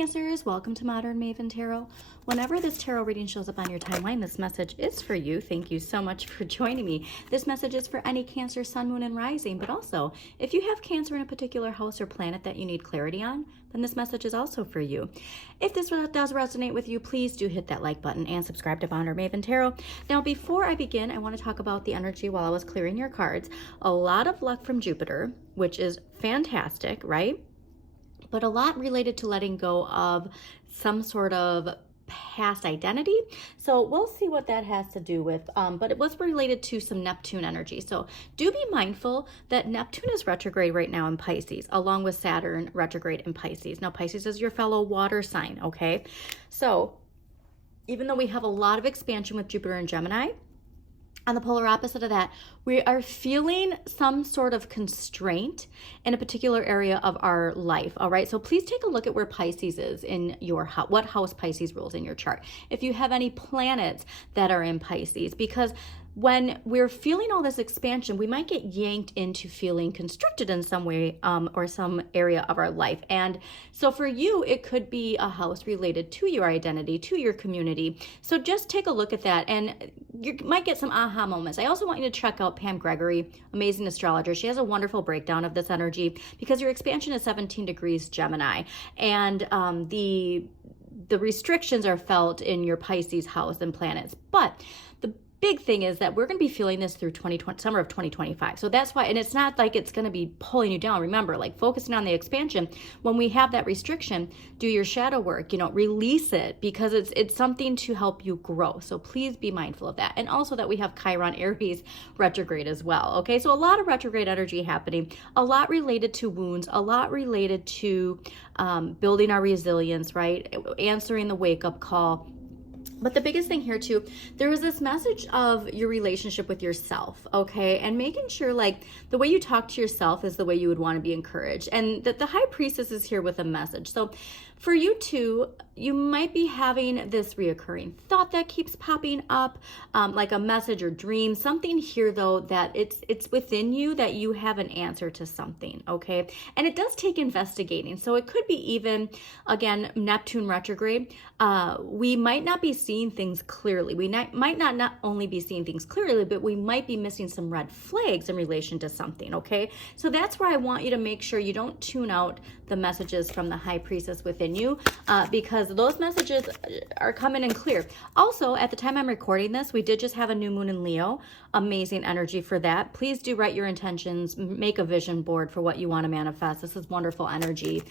Cancers, welcome to Modern Maven Tarot. Whenever this tarot reading shows up on your timeline, this message is for you. Thank you so much for joining me. This message is for any Cancer, Sun, Moon, and Rising, but also if you have Cancer in a particular house or planet that you need clarity on, then this message is also for you. If this does resonate with you, please do hit that like button and subscribe to Modern Maven Tarot. Now, before I begin, I want to talk about the energy while I was clearing your cards. A lot of luck from Jupiter, which is fantastic, right? But a lot related to letting go of some sort of past identity. So we'll see what that has to do with, but it was related to some Neptune energy. So do be mindful that Neptune is retrograde right now in Pisces, along with Saturn retrograde in Pisces. Now, Pisces is your fellow water sign, okay? So even though we have a lot of expansion with Jupiter and Gemini, on the polar opposite of that, we are feeling some sort of constraint in a particular area of our life, all right? So please take a look at where Pisces is in your house, what house Pisces rules in your chart. If you have any planets that are in Pisces, because when we're feeling all this expansion, we might get yanked into feeling constricted in some way or some area of our life. And so for you, it could be a house related to your identity, to your community. So just take a look at that and you might get some aha moments. I also want you to check out Pam Gregory, amazing astrologer. She has a wonderful breakdown of this energy because your expansion is 17 degrees Gemini. And the restrictions are felt in your Pisces house and planets. But the big thing is that we're going to be feeling this through summer of 2025. So that's why, and it's not like it's going to be pulling you down. Remember, like focusing on the expansion. When we have that restriction, do your shadow work, release it because it's something to help you grow. So please be mindful of that. And also that we have Chiron Aries retrograde as well. Okay. So a lot of retrograde energy happening, a lot related to wounds, a lot related to building our resilience, right? Answering the wake up call. But the biggest thing here too, there is this message of your relationship with yourself, okay? And making sure like the way you talk to yourself is the way you would want to be encouraged. And that the High Priestess is here with a message. So for you too, you might be having this reoccurring thought that keeps popping up, like a message or dream. Something here though, that it's within you that you have an answer to something, okay? And it does take investigating. So it could be even, again, Neptune retrograde. We might not be seeing things clearly. We might not only be seeing things clearly, but we might be missing some red flags in relation to something, okay? So that's where I want you to make sure you don't tune out the messages from the High Priestess within you, because those messages are coming in clear. Also, at the time I'm recording this, we did just have a new moon in Leo. Amazing energy for that. Please do write your intentions, make a vision board for what you want to manifest. This is wonderful energy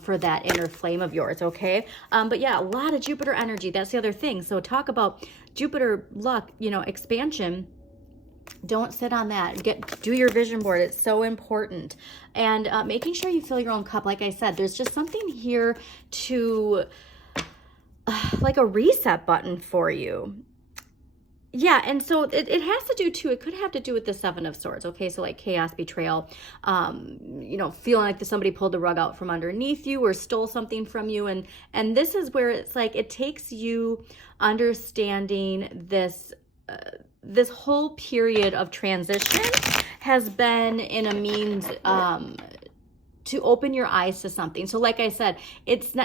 for that inner flame of yours, okay? But yeah, a lot of Jupiter energy. That's the other thing. So talk about Jupiter luck, expansion. Don't sit on that. Do your vision board. It's so important. And making sure you fill your own cup. Like I said, there's just something here to like a reset button for you. Yeah, and so it has to do too, it could have to do with the Seven of Swords, okay? So like chaos, betrayal, feeling like somebody pulled the rug out from underneath you or stole something from you. And this is where it's like it takes you understanding this this whole period of transition has been in a means to open your eyes to something. So like I said,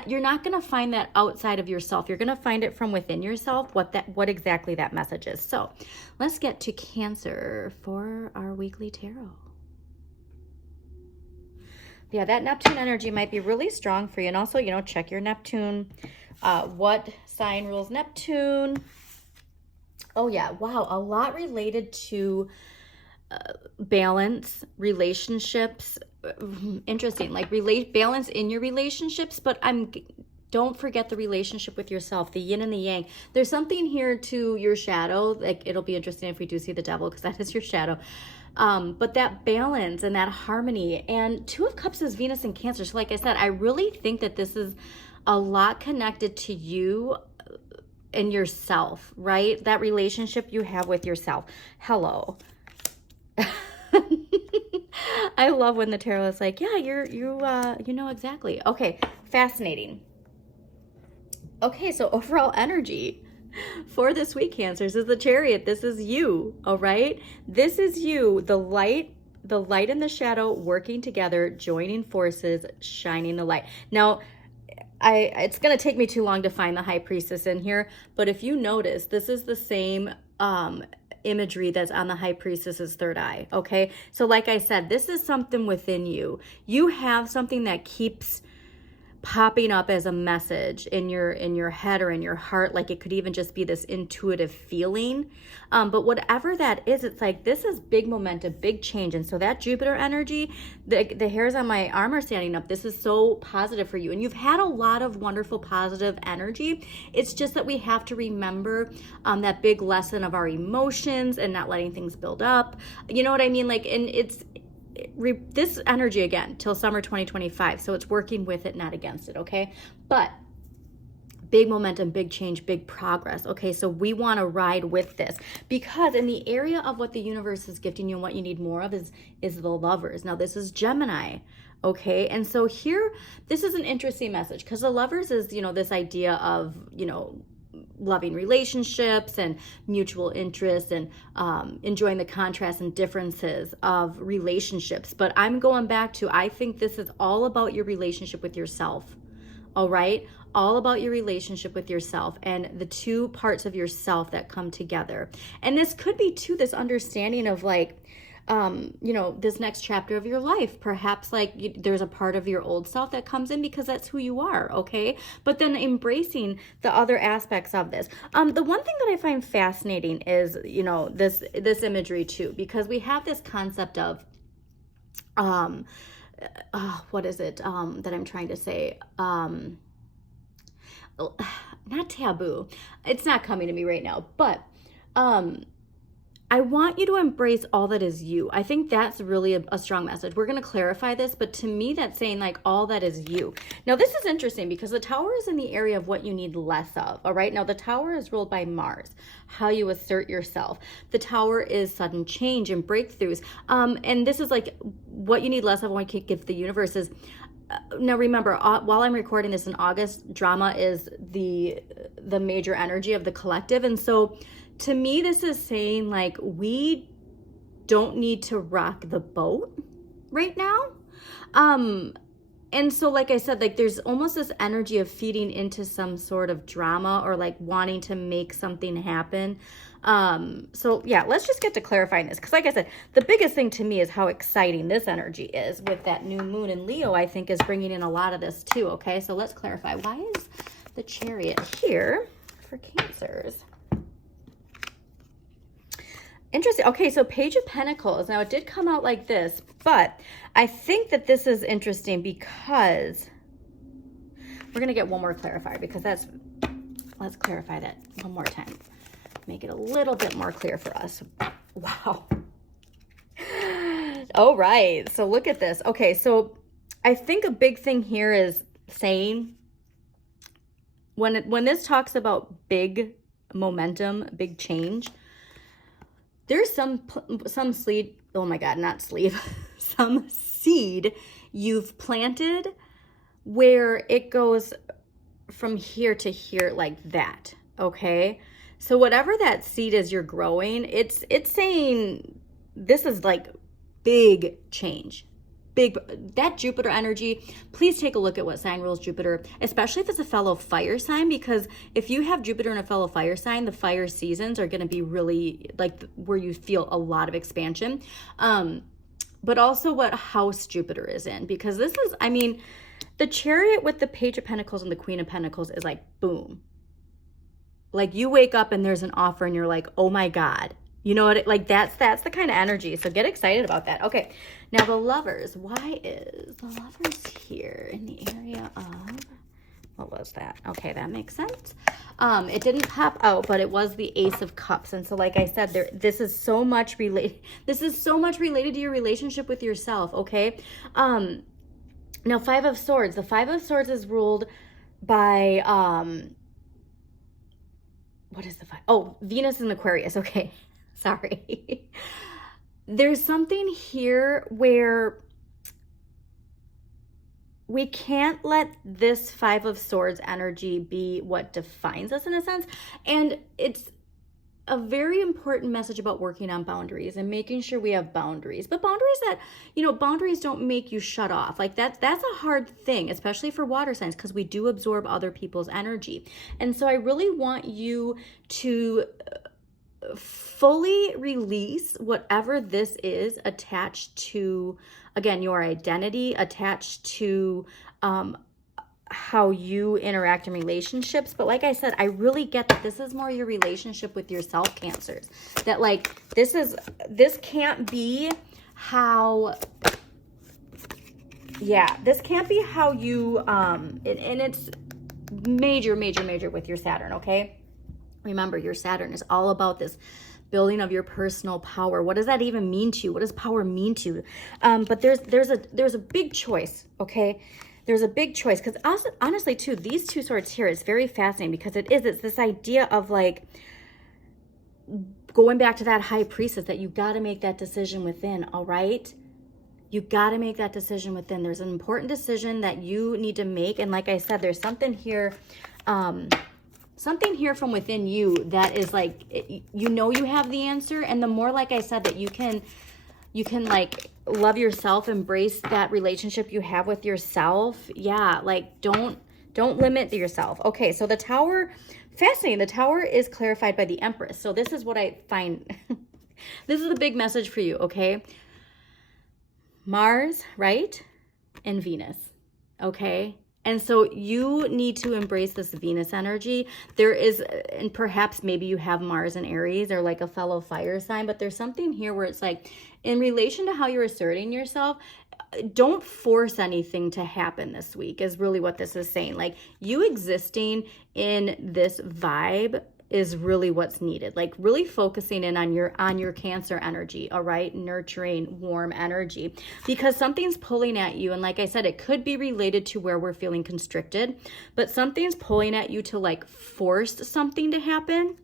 you're not going to find that outside of yourself. You're going to find it from within yourself, what exactly that message is. So let's get to Cancer for our weekly tarot. Yeah, that Neptune energy might be really strong for you. And also, check your Neptune. What sign rules Neptune? Oh yeah, wow, a lot related to balance, relationships. Interesting, like balance in your relationships, but don't forget the relationship with yourself, the yin and the yang. There's something here to your shadow. Like it'll be interesting if we do see the devil because that is your shadow. But that balance and that harmony, and Two of Cups is Venus and Cancer. So like I said, I really think that this is a lot connected to you and yourself, right? That relationship you have with yourself. Hello. I love when the tarot is like, yeah, you know exactly. Okay, fascinating. Okay, so overall energy for this week, Cancers, is the Chariot. This is you, all right? This is you, the light and the shadow working together, joining forces, shining the light. Now, it's going to take me too long to find the High Priestess in here, but if you notice, this is the same imagery that's on the High Priestess's third eye, okay? So like I said, this is something within you. You have something that keeps popping up as a message in your head or in your heart. Like it could even just be this intuitive feeling, but whatever that is, it's like this is big momentum, big change. And so that Jupiter energy, the hairs on my arm are standing up. This is so positive for you, and you've had a lot of wonderful positive energy. It's just that we have to remember that big lesson of our emotions and not letting things build up, you know what I mean? Like, and it's this energy again till summer 2025, so it's working with it, not against it, okay? But big momentum, big change, big progress, okay? So we want to ride with this, because in the area of what the universe is gifting you and what you need more of is the Lovers. Now this is Gemini, okay? And so here, this is an interesting message, because the Lovers is, you know, this idea of, you know, loving relationships and mutual interest and enjoying the contrasts and differences of relationships. But I'm going back to, I think this is all about your relationship with yourself, all right? All about your relationship with yourself and the two parts of yourself that come together. And this could be too, this understanding of like, you know, this next chapter of your life, perhaps like there's a part of your old self that comes in because that's who you are, okay? But then embracing the other aspects of this. The one thing that I find fascinating is, you know, this imagery too, because we have this concept of, what is it that I'm trying to say? Not taboo. It's not coming to me right now, but I want you to embrace all that is you. I think that's really a strong message. We're going to clarify this, but to me, that's saying like all that is you. Now, this is interesting because the Tower is in the area of what you need less of, all right? Now, the Tower is ruled by Mars, how you assert yourself. The Tower is sudden change and breakthroughs. And this is like what you need less of when you give the universe is, now remember, while I'm recording this in August, drama is the major energy of the collective. And so to me, this is saying like we don't need to rock the boat right now. And so like I said, like there's almost this energy of feeding into some sort of drama or like wanting to make something happen. So yeah, let's just get to clarifying this. Because like I said, the biggest thing to me is how exciting this energy is with that new moon in Leo, I think is bringing in a lot of this too. Okay, so let's clarify. Why is the Chariot here for Cancers? Interesting. Okay, so Page of Pentacles. Now, it did come out like this, but I think that this is interesting because we're going to get one more clarifier because that's, let's clarify that one more time. Make it a little bit more clear for us. Wow. All right, so look at this. Okay, so I think a big thing here is saying when this talks about big momentum, big change, there's some sleeve, oh my God, not sleeve, some seed you've planted where it goes from here to here like that, okay? So whatever that seed is you're growing, it's saying this is like big change. Big, that Jupiter energy, please take a look at what sign rules Jupiter, especially if it's a fellow fire sign, because if you have Jupiter in a fellow fire sign, the fire seasons are going to be really like where you feel a lot of expansion. But also what house Jupiter is in, because this is, I mean, the Chariot with the Page of Pentacles and the Queen of Pentacles is like, boom. Like you wake up and there's an offer and you're like, oh my God. You know what? Like that's the kind of energy. So get excited about that. Okay. Now the Lovers. Why is the Lovers here in the area of, what was that? Okay, that makes sense. It didn't pop out, but it was the Ace of Cups. And so like I said, this is so much related. This is so much related to your relationship with yourself. Okay. Now Five of Swords. The Five of Swords is ruled by, what is the five? Oh, Venus and Aquarius. Okay. Sorry. There's something here where we can't let this Five of Swords energy be what defines us in a sense. And it's, a very important message about working on boundaries and making sure we have boundaries. But boundaries that, boundaries don't make you shut off. Like that's a hard thing, especially for water signs, because we do absorb other people's energy. And so I really want you to fully release whatever this is attached to, again, your identity, attached to how you interact in relationships. But like I said, I really get that this is more your relationship with yourself, Cancers. That like this can't be how, this can't be how you and it's major with your Saturn, okay? Remember, your Saturn is all about this building of your personal power. What does that even mean to you? What does power mean to you? But there's a big choice, okay? There's a big choice, because honestly too, these two swords here is very fascinating, because it's this idea of like going back to that high priestess, that you got to make that decision within. All right, you got to make that decision within. There's an important decision that you need to make, and like I said, there's something here from within you that is like, you have the answer. And the more, like I said, that you can like love yourself, embrace that relationship you have with yourself. Yeah, like don't limit yourself. Okay, so the Tower, fascinating. The Tower is clarified by the Empress. So this is what I find, this is the big message for you, okay? Mars, right? And Venus, okay? And so you need to embrace this Venus energy. There is, and perhaps maybe you have Mars and Aries, or like a fellow fire sign, but there's something here where it's like, in relation to how you're asserting yourself, don't force anything to happen this week, is really what this is saying. Like, you existing in this vibe is really what's needed. Like, really focusing in on your Cancer energy, all right? Nurturing, warm energy, because something's pulling at you. And like I said, it could be related to where we're feeling constricted, but something's pulling at you to like force something to happen.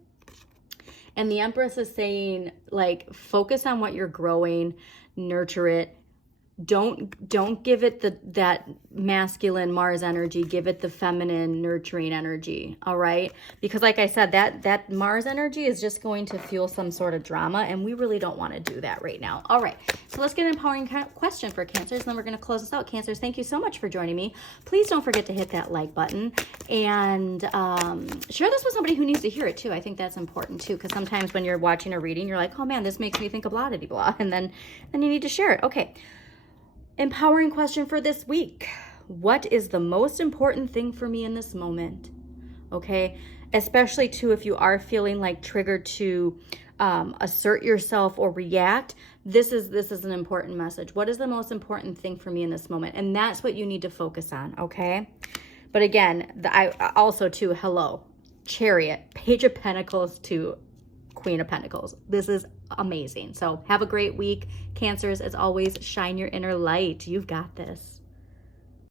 And the Empress is saying, like, focus on what you're growing, nurture it. Don't give it that masculine Mars energy. Give it the feminine, nurturing energy, all right? Because like I said, that Mars energy is just going to fuel some sort of drama, and we really don't want to do that right now. All right, so let's get an empowering question for Cancers, and then we're going to close this out. Cancers, thank you so much for joining me. Please don't forget to hit that like button, and share this with somebody who needs to hear it too. I think that's important too, because sometimes when you're watching a reading, you're like, oh man, this makes me think of blah-de-blah, and then you need to share it. Okay. Empowering question for this week. What is the most important thing for me in this moment? Okay, especially too if you are feeling like triggered to assert yourself or react. This is an important message. What is the most important thing for me in this moment? And that's what you need to focus on, okay? But again, I also too, hello, Chariot, Page of Pentacles to Queen of Pentacles. This is amazing. So have a great week. Cancers, as always, shine your inner light. You've got this.